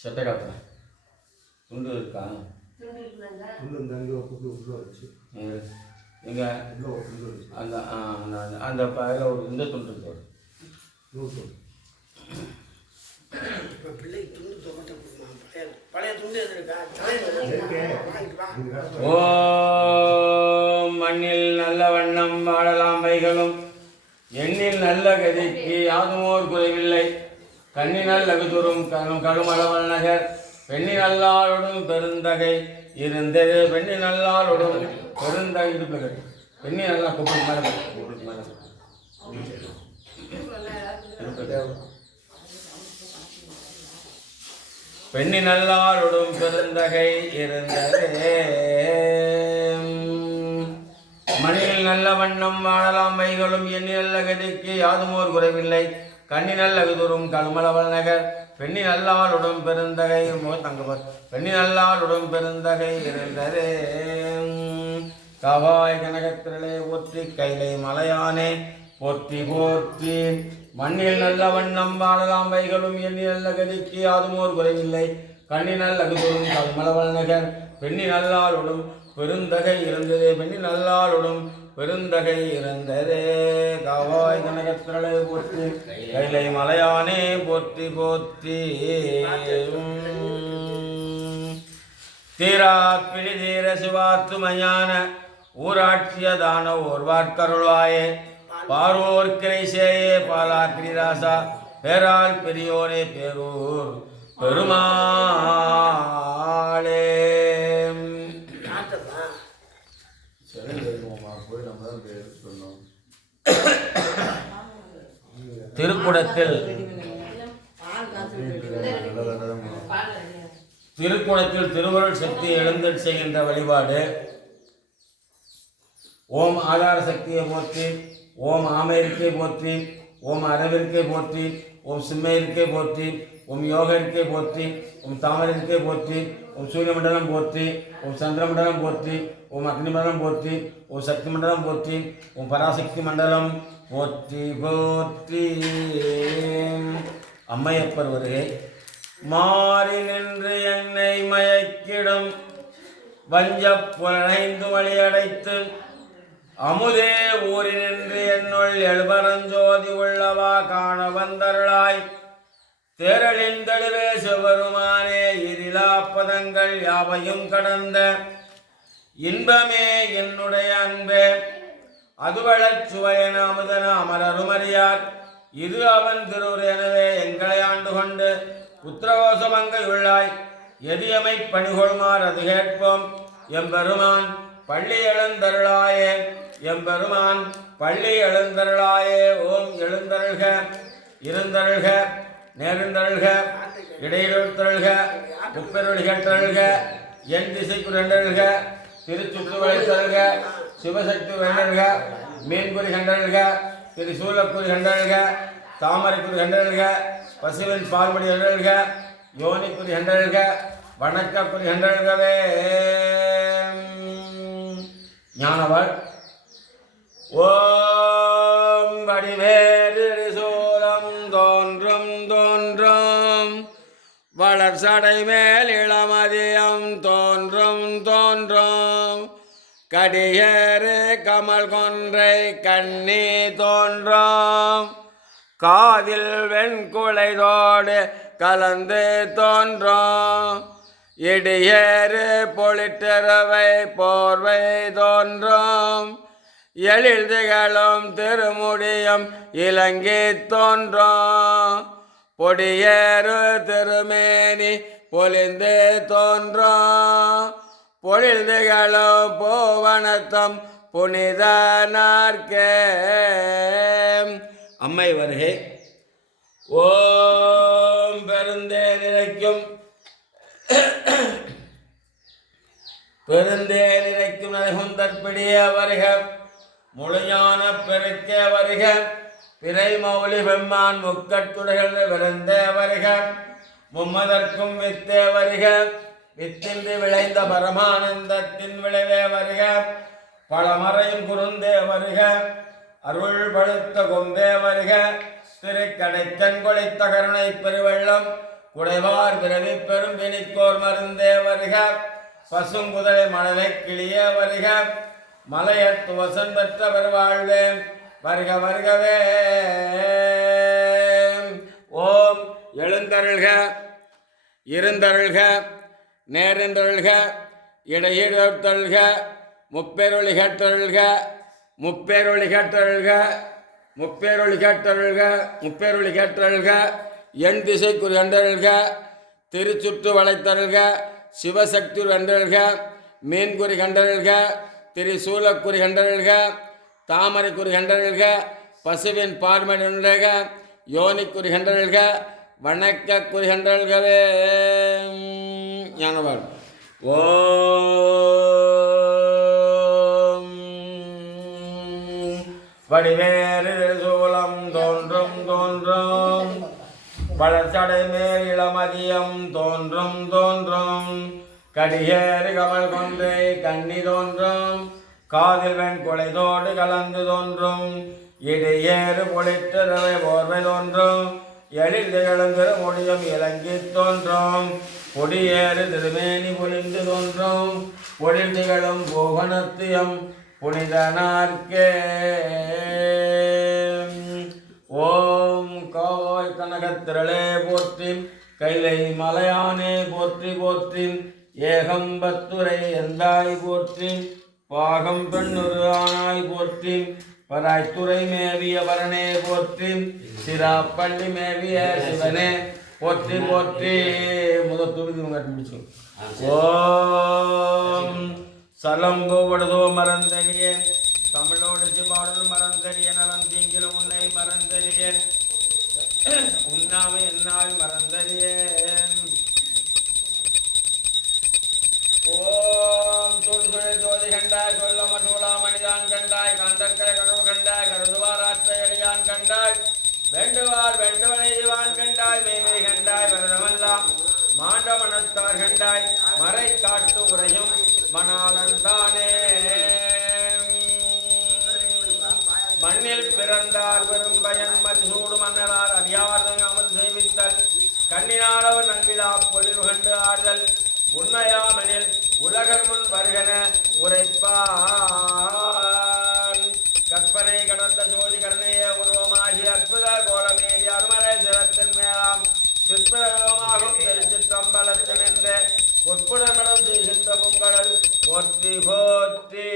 சட்டை காட்டுறேன் துண்டு இருக்கா? துண்டு புது உள்ள வச்சு. அந்த ஆ, அந்த அந்த- பையில ஒரு இந்த துண்டு இருக்கு. இப்போ பிள்ளை துண்டு பழைய பழைய துண்டு மண்ணில் நல்ல வண்ணம் வாழலாம் வைகளும் எண்ணில் நல்ல கதிக்கு யாதுமோர் குறைவில்லை. கண்ணினால் லகுதுரும் கரும் கருமளவல் நகர். பெண்ணி நல்லாளுடன் பெருந்தகை இருந்தது. பெண்ணி நல்லாளுடன் பெருந்தகை இருப்பது பெண்ணி நல்லா கூப்பிட்டு மேலே கூப்பிட்டு மேலே பெண்ணி நல்லாருடும் பெருந்தகை இருந்ததே. மணியில் நல்ல வண்ணம் வாழலாம் வைகளும் எண்ணி நல்ல கதிக்கு யாதுமோர் குறைவில்லை. கண்ணி நல்ல விதுரும் கல்மலவல் நகர் பெண்ணி நல்லாளுடும் பெருந்தகை தங்கவர் பெண்ணி நல்லாளுடும் பெருந்தகை இருந்ததே கவாய் கனகத்திரளே ஒற்றி கைலை மலையானே போற்றி போற்றி மண்ணில் நல்ல வண்ணம் வாழலாம் வைகளும் எண்ணி நல்ல கதிக்கு அதுமோர் குறைவில்லை. கண்ணி நல்ல அகுதோறும் கல்மலவல் நகர் பெண்ணி நல்லாளுடும் பெருந்தகை இருந்ததே பெண்ணி நல்லாளுடும் பெருந்தகை இருந்ததே காவாய் கனகத்திரளை போற்றி கைலை மலையானே போற்றி போற்றி. தீரா பிடி தீர சிவாத்துமையான ஊராட்சியதான ஓர்வாட்கருள்வாயே பாரோர் கிரை சேயே பாலாக்கிரி ராசா பேரால் பெரியோரே பேரூர் பெருமாளே. திருக்குடத்தில் திருக்குணத்தில் திருவருள் சக்தி எழுந்தல் செய்கின்ற வழிபாடு. ஓம் ஆதார சக்தியை போற்றி ஓம் ஆமையிருக்கை போற்றி ஓம் அரவிற்கை போற்றி ஓம் சிம்மையிருக்கை போற்றி ஓம் யோகருக்கை போற்றி ஓம் தாமரிற்கை போற்றி ஓம் சூரியமண்டலம் போற்றி ஓம் சந்திரமண்டலம் போற்றி உம் அக்னி மண்டலம் போற்றி உம் சக்தி மண்டலம் போற்றி உம் பராசக்தி மண்டலம் போற்றி போற்றி. அம்மையப்பர் வருகை. மாறி நின்று என்னை மயக்கிடும் வஞ்சப் புலனைந்து வழியடைத்து அமுதே ஊரினின்று என்னுள் எழுபரஞ்சோதி உள்ளவா காண வந்தருளாய். தேரலின் தெளிவே சிவருமானே இரிலா பதங்கள் யாவையும் கடந்த. இன்பமே என்னுடைய அன்பே அதுவளச் சுவையன அமுதன அமரருமறியார் இது அவன் திருவுரு எனவே எங்களை ஆண்டு கொண்டு புத்திரகோசமங்கை உள்ளாய். எதியமை பணிகொள்மார் அது கேட்போம். எம்பெருமான் பள்ளி எழுந்தருளாயே. எம்பெருமான் பள்ளி எழுந்தருளாயே ஓம் எழுந்தருள்க இருந்தருள்க நேர்ந்தருள்க இடையிலொழுத்தருள்க முப்பெருளிகட்டருள்க என் திசைக்கு ரெண்டருள்க திருச்சுற்றுவளை தருக சிவசக்தி வேண்டல்க மீன்குறி கண்டல்க திரு சூலக்குறி கண்டல்க தாமரைக்குறி கண்டல்க பசுவின் பால்மடி கண்டல்க யோனிக்குறி கண்டல்க வணக்கக்குறி கண்டல்கவே ஞானவர் ஓம் வடிவேறு சூலம் தோன்றும் தோன்றும். வளர் மேல் இளமதியம் தோன்றும் தோன்றும். கடியேறு கமல் கொன்றை கண்ணி தோன்றும். காதில் வெண்குலைதோடு கலந்து தோன்றும். இடியேறு பொழிட்டரவை போர்வை தோன்றும். எழில் திகழும் திருமுடியும் இலங்கை தோன்றும். பொடியேறு திருமேனி பொலிந்து தோன்றும். பொழில் திகழும் போவனத்தம் புனித நாற்கே. அம்மை வருகை. ஓம் பெருந்தே நிலைக்கும். பெருந்தே நிலைக்கும் நலகுந்தற்பிடிய வருக. முழுஞான பெருக்க வருக. பிறை மௌலி பெம்மான் முக்கட்டுடைகள் விளைந்தே வருக. மும்மதற்கும் வித்தே வருக. வித்தின்றி விளைந்த பரமானந்தத்தின் விளைவே வருக. பழமறையும் குருந்தே வருக. அருள் பழுத்த கொம்பே வருக. திருக்கடைத்தன் கொலைத்த கருணை பெருவெள்ளம். குடைவார் பிறவி பெரும் வினிக்கோர் மருந்தே வருக. பசுங்குதலை மணலை கிளியே வருக. மலையத்து வசன் பெற்ற பெருவாழ்வே வருக வருகவே. ஓம் எழுந்தருள்க இருந்தருள்க நேர்ந்தருள்க இடையிடத்தருள்க முப்பேரொழிகட்டருள்க முப்பேரொழிகட்டருள்க முப்பேரொழிகட்டருள்க முப்பேரொழிகட்டருள்க எண் திசைக்குறி அண்டருள்க திருச்சுற்று வளைத்தருள்க சிவசக்தி அண்டருள்க மீன்குறி கண்டருள்க திரிசூலக்குறி கண்டருள்க தாமரைக்குறி கண்டருள்க பசுவின் பார்மனுள்க யோனிக்குறி கண்டருள்க வணக்க குறி கண்டல்களே ஞானவாள் ஓ வடிவேறு சூலம் தோன்றும் தோன்றும். வளர்ச்சடை மேல் இளமதியம் தோன்றும் தோன்றும். கடியேறு கமல் கொன்றை கண்ணி தோன்றும் காதில் வெண் குலைதோடு கலந்து தோன்றும். இடையேறு பொழித்தரவை போர்வை தோன்றும் எழில் திகழ்ந்திர முடியும் இலங்கி தோன்றும். பொடியேறு திருமேனி பொழிந்து தோன்றும் பொழில் திகழும் புவனத்தியம் புனிதனார்க்கே. ஓம் கோய் கனகத்திரளே போற்றி கைலை மலையானே போற்றி போற்றி ஏகம்பத்துரை எந்தாய் போற்றி பாகம் பெண்ணுரு ஆனாய் போற்றி பராய்த்துறை மேவிய வரனே போற்றி சிராப்பள்ளி மேவிய சிவனே போற்றி போற்றி. முதல் துருதி கட்டி முடிச்சு ஓம் சலம்போவடுதோ மறந்தறியேன் தமிழோடு சிபாடல் மறந்தறிய நலம் தீங்கிலும் உன்னை மறந்தறியேன். உண்ணாமை என்னால் கண்டாய். வேண்டுவார் வேண்டுவனை இதுவான் கண்டாய். மேனை கண்டாய் வரதமெல்லாம் மாண்ட மனத்தார் கண்டாய். மறை காட்டு உரையும் மணாலந்தானே மண்ணில் பிறந்தார் வெறும் பயன் மதிசூடு மன்னரார் அறியார்தம் அமது செய்வித்தல் கண்ணினால் அவர் நன்கிலா பொலிவு கண்டு ஆறுதல். உண்மையாமெனில் உலகர் முன் வருகன உரைப்பா கற்பனை கடந்த ஜோதி கருணைய உருவமாகி அற்புத கோலமேறி அருமலை சிரத்தின் மேலாம் சிற்பரகமாகும் திருச்சிற்றம்பலத்தில் நின்று பொற்புடமிடம் செய்கின்ற பொங்கடல் போற்றி போற்றி